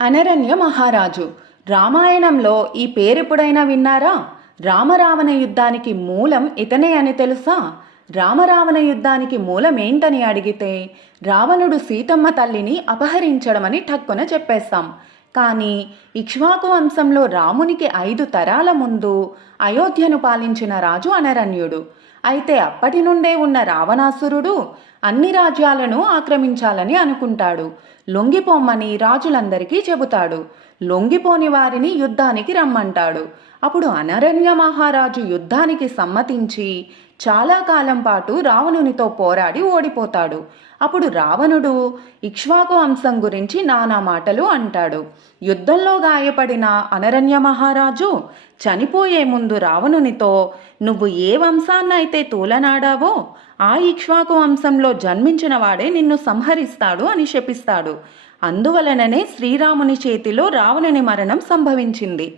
అనరణ్య మహారాజు. రామాయణంలో ఈ పేరెప్పుడైనా విన్నారా? రామరావణ యుద్ధానికి మూలం ఇతనే అని తెలుసా? రామరావణ యుద్ధానికి మూలమేంటని అడిగితే రావణుడు సీతమ్మ తల్లిని అపహరించడమని ఠక్కున చెప్పేస్తాం. కానీ ఇక్ష్వాకు వంశంలో రామునికి 5 తరాల ముందు అయోధ్యను పాలించిన రాజు అనరణ్యుడు. అయితే అప్పటి నుండే ఉన్న రావణాసురుడు అన్ని రాజ్యాలను ఆక్రమించాలని అనుకుంటాడు. లొంగిపోమ్మని రాజులందరికీ చెబుతాడు. లొంగిపోని వారిని యుద్ధానికి రమ్మంటాడు. అప్పుడు అనరణ్య మహారాజు యుద్ధానికి సమ్మతించి చాలా కాలం పాటు రావణునితో పోరాడి ఓడిపోతాడు. అప్పుడు రావణుడు ఇక్ష్వాకు వంశం గురించి నానా మాటలు అంటాడు. యుద్ధంలో గాయపడిన అనరణ్య మహారాజు చనిపోయే ముందు రావణునితో, నువ్వు ఏ వంశాన్నైతే తూలనాడావో ఆ ఇక్ష్వాకు వంశంలో జన్మించిన వాడే నిన్ను సంహరిస్తాడు అని శపిస్తాడు. అందువలననే శ్రీరాముని చేతిలో రావణుని మరణం సంభవించింది.